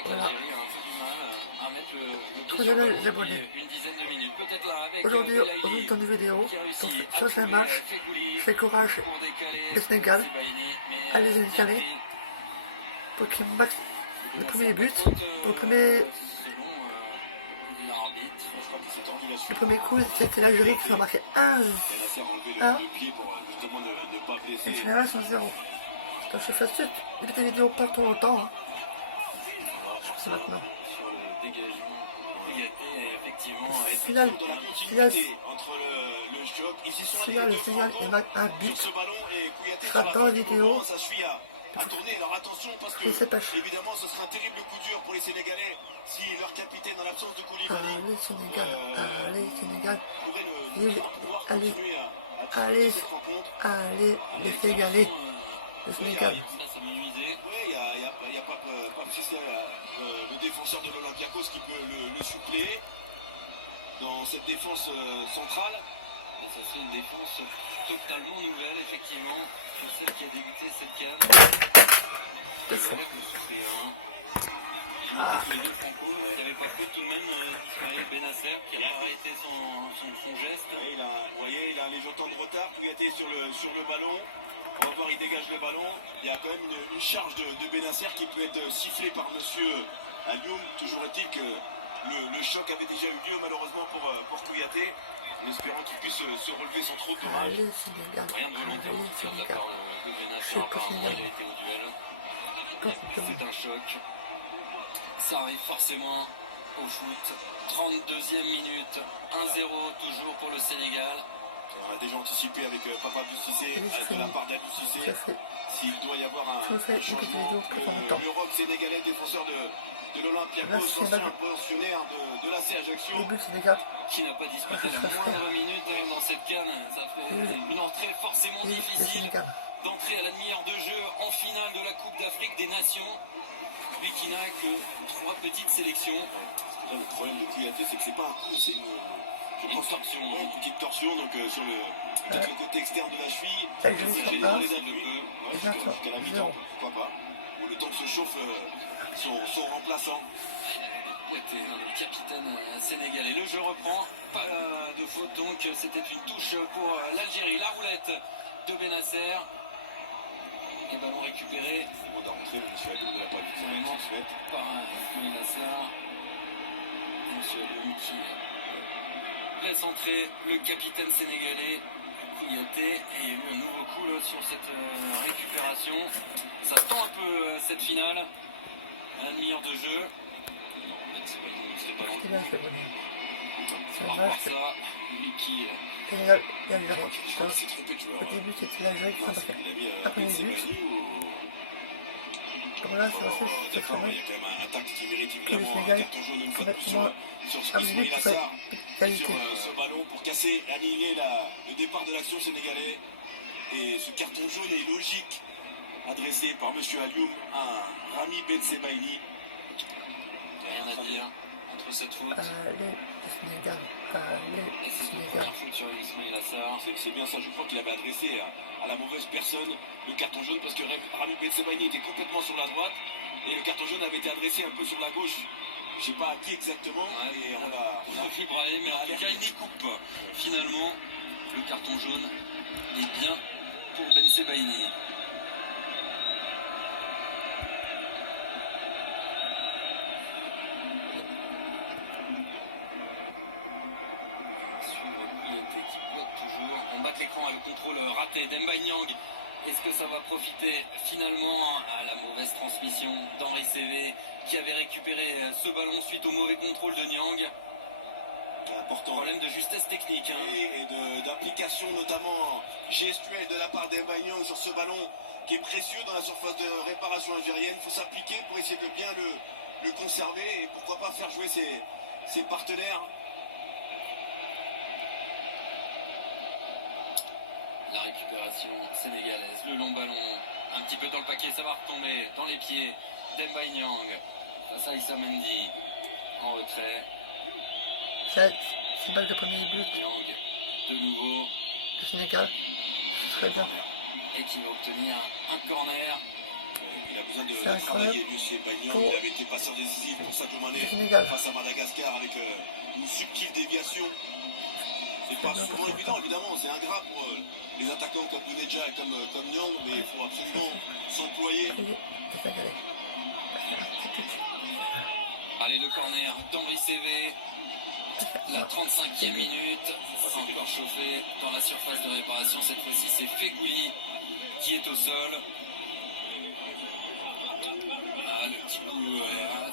vrai voilà. qu'Algérie a un peu du mal à mettre le pied Tous sur le les ballon abonnés. depuis une dizaine de minutes. Peut-être là avec Aujourd'hui, Belaïli dans une vidéo, qui a réussi donc à sur ces trouver matchs, Fegouli c'est courage pour décaler le Sénégal, Sebaini, mais à les bien Sénégalais, pris. pour qu'ils marquent le premier but, Faute, le premier, selon l'arbitre. Je crois qu'il s'est tordu la le suite. premier coup, c'était l'Algérie qui a marqué 1. Benasser a enlevé Ah. le pied pour justement ne pas Et blesser. le général sont 0. Donc je fais suite des petites vidéos pas trop longtemps. Hein. C'est maintenant. Sur le dégagement. Et effectivement, Final, Dans la final, continuité entre le choc, ils s'y sont final, allés le de Sénégal Franco il marque un sur but. ce ballon et Kouyaté Sera sur la dans fin la du vidéo. moment, ça suit à tourner. Alors attention parce que Je sais pas. évidemment ce sera un terrible coup dur pour les Sénégalais si leur capitaine en l'absence de Koulibaly Allez Sénégal, allez Sénégal, pourrait allez, ne pas pouvoir allez, continuer allez, à cette rencontre. allez les Sénégalais, le Sénégal. ça s'est minimisé. Oui, il n'y a pas le défenseur de l'Olympiakos qui peut le suppléer dans cette défense centrale. Et ça serait une défense totalement nouvelle, effectivement, que celle qui a débuté cette CAN. C'est C'est fou. vrai que le souffrir. Hein. Ah. Les deux Franco, il n'y avait pas que tout de même Ismaël Benasser qui a arrêté son geste. Et vous voyez, il a un léger temps de retard. Kouyaté sur le ballon. On va voir, il dégage le ballon. Il y a quand même une charge de Benasser qui peut être sifflée par monsieur Alioum. Toujours est-il que le choc avait déjà eu lieu malheureusement pour Kouyaté. En espérant qu'il puisse se relever sans trop de rage. Allez Sénégal, Rien de volontaire allez de la Sénégal. part de Benasser, C'est pas apparemment Sénégal. il a été au duel. Quand C'est un choc. Ça arrive forcément au foot. 32e minute. 1-0 toujours pour le Sénégal. On a déjà anticipé avec Papa Boussissé, Oui, de la part d'Abou Cissé, ça fait, s'il doit y avoir un ça fait une petite changement. vidéo très longtemps. Le rock sénégalais, défenseur de Là, l'Olympiakos, c'est ancien mal. pensionnaire de l'AC Ajaccio. Le but Sénégal, Qui n'a pas disputé la ça fait. moindre minute dans cette canne. Ça fait une entrée forcément Oui, le difficile. Sénégal. D'entrer à la demi-heure de jeu en finale de la Coupe d'Afrique des Nations. Lui qui n'a que 3 petites sélections. Là, le problème de Kouyaté, c'est que c'est pas un coup, c'est Une torsion. Une petite torsion donc, sur peut-être le côté externe de la cheville. Ça, je C'est sais gênant pas. les appuis. Ouais, jusqu'à la mi-temps, pourquoi pas. Ou le temps que se chauffe son remplaçant. Était le capitaine sénégalais. Le jeu reprend, pas de faute donc, c'était une touche pour l'Algérie. La roulette de Benasser. Et ballon récupéré Le mot de rentrée, monsieur Adoum ne l'a pas vu. C'est Vraiment. une souhaite. par Benasser. Monsieur Alioum qui laisse entrer le capitaine sénégalais Kouyaté. Et il y a eu un nouveau coup là, sur cette récupération. Ça tend un peu cette finale. À la demi-heure de jeu. C'est pas long. Sénégal, c'est bon. C'est Par dommage rapport à que ça, lui qui Sénégal, il y a le zéro. Je crois qu'il s'est trompé de joueur. Au début, c'était l'Algérie qui s'en passait. Il a mis Après les buts, Benzema ou... comme là, c'est aussi, c'est très D'accord, bien. il y a quand même un tact qui mérite Que le évidemment un Sénégal, carton jaune une fois de plus complètement sur amusé Ismaïla pour sa Sarr. qualité. Sur ce ballon pour casser, annihiler le départ de l'action sénégalais. Et ce carton jaune est logique, adressé par monsieur Alioum à Rami Ben Sebaini. rien à dire entre cette faute Allez, le Sénégal, allez, et le cette Sénégal. première faute sur Ismaïla Sarr. C'est bien ça, je crois qu'il avait adressé à la mauvaise personne le carton jaune parce que Rami Ben Sebaini était complètement sur la droite et le carton jaune avait été adressé un peu sur la gauche. Je sais pas à qui exactement, et on a fait brailler, mais en tout cas il n'y coupe. Finalement, le carton jaune est bien pour Ben Sebaini. Suivre Kouyaté qui bloque toujours. On bat l'écran à le contrôle raté d'Emba Nyang. Est-ce que ça va profiter finalement à la mauvaise transmission d'Henri Cévé qui avait récupéré ce ballon suite au mauvais contrôle de Nyang? important. Problème de justesse technique. Hein. Et d'implication notamment gestuelle de la part d'Emba Nyang sur ce ballon qui est précieux dans la surface de réparation algérienne. Il faut s'appliquer pour essayer de bien le conserver et pourquoi pas faire jouer ses partenaires. La récupération sénégalaise, le long ballon, un petit peu dans le paquet, ça va retomber dans les pieds d'Emba Nyang. Face à Issa Mendy, en retrait. C'est pas le premier but Nyang, de nouveau, du Sénégal. Ce serait bien. et qui va obtenir un corner. Il a besoin de C'est travailler, incroyable. Monsieur Bagnan. Pour- Il avait été passeur décisif pour Sadio Mané Le Sénégal. face à Madagascar avec une subtile déviation. C'est pas bien souvent passé, évident, évidemment. C'est ingrat pour les attaquants comme Bounedja et comme Nyang, mais il faut absolument s'employer. Allez, c'est ça, allez. Allez, le corner d'Henri CV. La 35e minute. Encore chauffé dans la surface de réparation. Cette fois-ci, c'est Fegouli qui est au sol. Ah, le petit coup,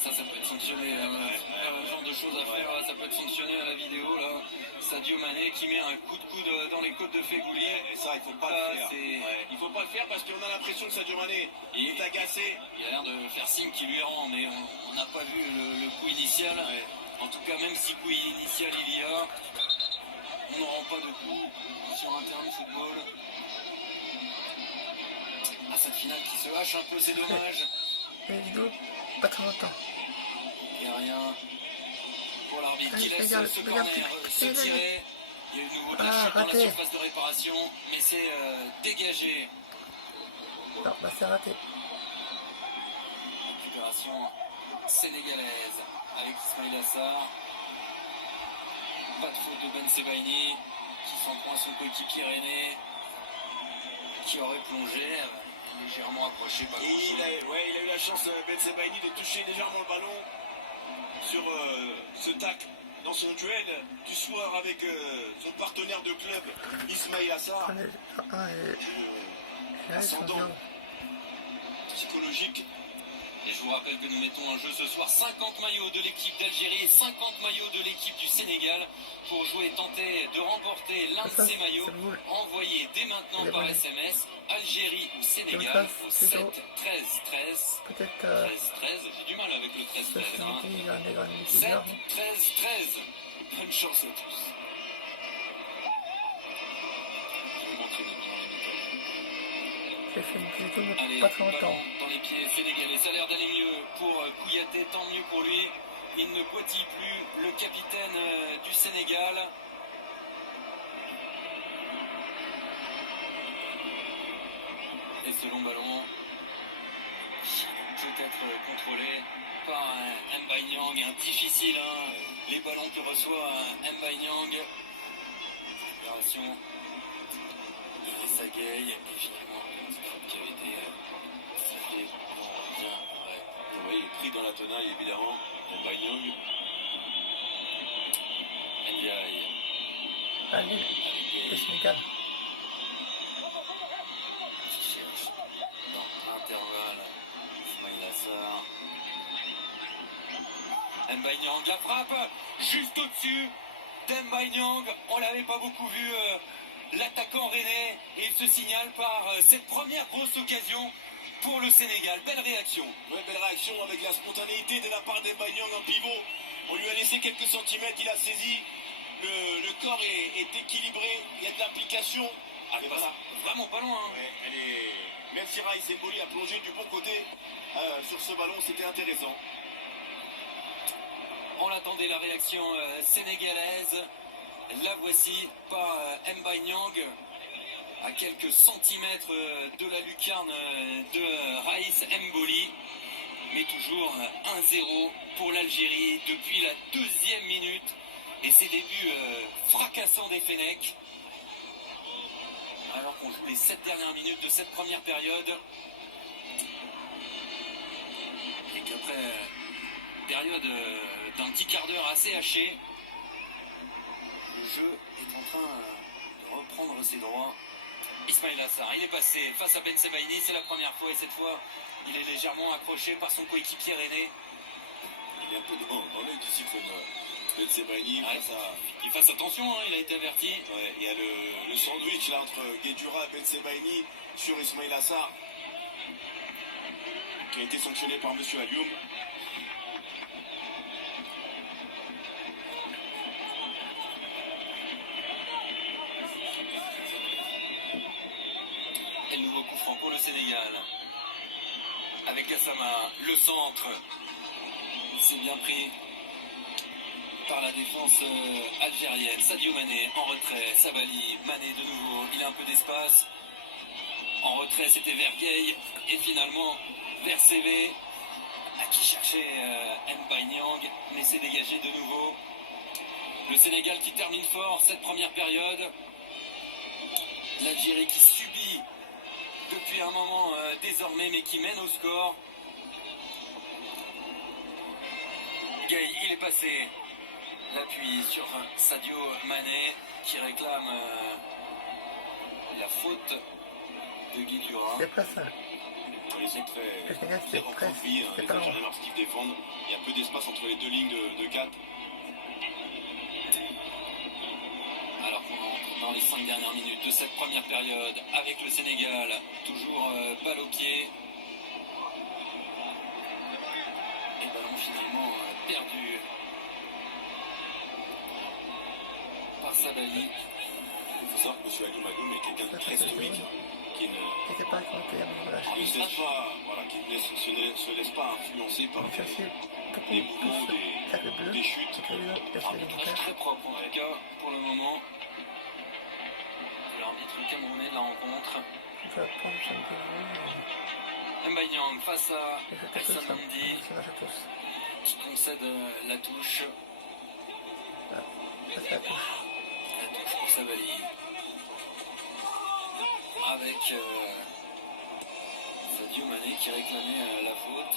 ça peut être sanctionné. Genre de choses à faire, ça peut être sanctionné à la vidéo. Là. Sadio Mané qui met un coup de coude dans les côtes de Fegouli. Et ça, il faut pas le faire. Il faut pas le faire parce qu'on a l'impression que Sadio Mané est agacé. Il a l'air de faire signe qui lui rend, mais on n'a pas vu le coup initial. Ouais. En tout cas, même si coup initial il y a, on ne rend pas de coup sur un terrain de football. Ah, cette finale qui se hache un peu, c'est dommage. Les vidéos, pas très longtemps. Il n'y a rien pour l'arbitre qui Allez, laisse regarde, ce regarde, corner se regarde. tirer. Il y a eu de nouveau de Ah, la chute dans la raté. surface de réparation, mais c'est dégagé. Non, bah c'est raté. Récupération sénégalaise avec Ismail Assar. Pas de faute de Ben Sebaini qui s'en prend à son coéquipier René qui aurait plongé légèrement approché. Pas Et il a eu la chance, Ben Sebaini, de toucher légèrement le ballon sur ce tacle dans son duel du soir avec son partenaire de club, Ismail Assar. Ascendant psychologique. Et je vous rappelle que nous mettons en jeu ce soir 50 maillots de l'équipe d'Algérie et 50 maillots de l'équipe du Sénégal. Pour jouer, tenter de remporter l'un de ces maillots, envoyez dès maintenant par SMS Algérie ou Sénégal au 7 13 13. Peut-être 13 13, j'ai du mal avec le 13 13. Hein. 7 13 13. Bonne chance à tous. Je vais vous montrer maintenant les méthodes. j'ai fait une vidéo Allez, pas très longtemps. ballon dans les pieds sénégalais. Ça a l'air d'aller mieux pour Kouyaté, tant mieux pour lui. Il ne boitille plus, le capitaine du Sénégal. Et ce long ballon, peut-être contrôlé par Mbaye Niang. Difficile, hein, les ballons que reçoit Mbaye Niang. Récupération. Idrissa Gueye, et finalement, c'est faute qui avait été sifflé. Bien, ouais. Oui, il est pris dans la tenaille, évidemment. Mbaye Niang. Ndiaye. Allez, Avec le Gueye Sénégal. qui cherche dans l'intervalle. Ismail Assar. Mbaye Niang, la frappe juste au-dessus d'Mbaye Niang. On l'avait pas beaucoup vu. L'attaquant René, et il se signale par cette première grosse occasion pour le Sénégal. Belle réaction. Ouais, belle réaction avec la spontanéité de la part d'Mbaye Niang en pivot. On lui a laissé quelques centimètres, il a saisi. Le corps est équilibré, il y a de l'application. Ah, mais voilà, vraiment pas loin. Hein. Ouais, elle est... Même si Raïs Emboli a plongé du bon côté sur ce ballon, c'était intéressant. On attendait la réaction sénégalaise. La voici par Mbaye Niang, à quelques centimètres de la lucarne de Raïs Emboli. Mais toujours 1-0 pour l'Algérie depuis la 2e minute. Et ces débuts fracassants des Fennecs. Alors qu'on joue les 7 dernières minutes de cette première période. Et qu'après période d'un petit quart d'heure assez haché, le jeu est en train de reprendre ses droits. Ismail Assar, il est passé face à Ben Sebaini, c'est la première fois et cette fois il est légèrement accroché par son coéquipier René. Il est un peu dans l'œil du cyclone. Ben Sebaini, Ouais, il fasse attention, hein, il a été averti. ouais, il y a le sandwich là entre Guedjura et Ben Sebaini sur Ismail Assar, qui a été sanctionné par Monsieur Alioum. Et le nouveau coup franc pour le Sénégal. Avec Gassama, le centre. C'est bien pris par la défense algérienne. Sadio Mané en retrait. Sabali, Mané de nouveau. Il a un peu d'espace. En retrait, c'était Vergueil. Et finalement, vers CV, qui cherchait Mbaye Niang, mais c'est dégagé de nouveau. Le Sénégal qui termine fort cette première période. L'Algérie qui subit depuis un moment désormais, mais qui mène au score. Gueye, il est passé. L'appui sur Sadio Mané qui réclame la faute de Guedjura. C'est pas ça. Ils sont Le Sénégal, très c'est recroquevillés, presque. hein, C'est les pas long. Algériens lorsqu'ils défendent. Il y a peu d'espace entre les deux lignes de 4. Alors qu'on entre dans les 5 dernières minutes de cette première période avec le Sénégal, toujours balle au pied. Et ballon finalement perdu par Sabali. Il faut savoir que M. Alioum Agoum est quelqu'un de très stoïque, qui ne, C'était pas compté à mon relâche. qui ne se laisse pas, voilà, qui se laisse pas influencer par Ça, c'est des beaucoup mouvements, plus. Ça fait bleu. des chutes. Ça fait bleu. Ça fait Arbitrage bleu. très propre en tout cas pour le moment. L'arbitre camerounais de la rencontre. Je vais prendre ça de vous. Mbaye Niang face à Et je t'appelle Elsa ça. Mendy Ça marche à tous. qui concède la touche. Ça, c'est la touche. La touche pour Sabali. Avec Sadio Mané qui réclamait la faute.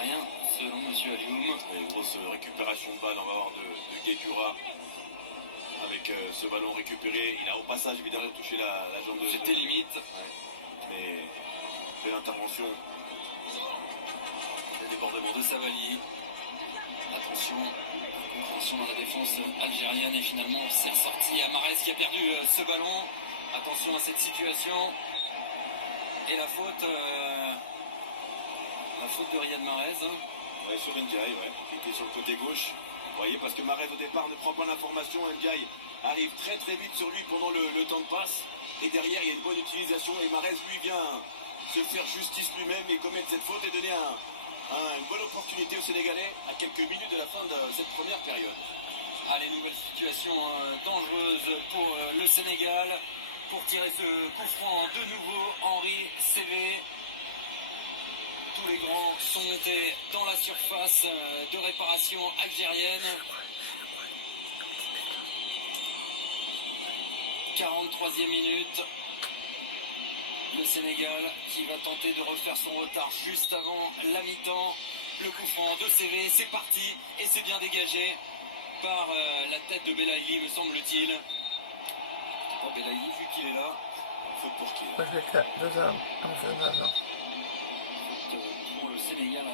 Rien selon M. Alioum. Une grosse récupération de balle, on va voir de Guedjura. Avec ce ballon récupéré, il a au passage évidemment touché la jambe de. C'était limite. Ouais. Mais belle intervention. Le débordement de Sabali. Attention, incompréhension dans la défense algérienne et finalement c'est ressorti à Mahrez qui a perdu ce ballon. Attention à cette situation. Et la faute de Riyad Mahrez. Ouais, sur Ndiaye, ouais, qui était sur le côté gauche. Vous voyez, parce que Mahrez au départ ne prend pas l'information. Ndiaye arrive très très vite sur lui pendant le temps de passe. Et derrière, il y a une bonne utilisation. Et Mahrez, lui, vient se faire justice lui-même et commettre cette faute et donner une bonne opportunité aux Sénégalais à quelques minutes de la fin de cette première période. Allez, nouvelle situation dangereuse pour le Sénégal. Pour tirer ce coup franc de nouveau, Henri CV. Tous les grands sont montés dans la surface de réparation algérienne. 43e minute. Le Sénégal qui va tenter de refaire son retard juste avant la mi-temps. Le coup franc de CV, c'est parti et c'est bien dégagé par la tête de Belaïli, me semble-t-il. Oh, Belaïli, vu qu'il est là, Faute pour qui là? Moi, je vais être là. 2 heures. On fait 2 heures. faute pour le Sénégal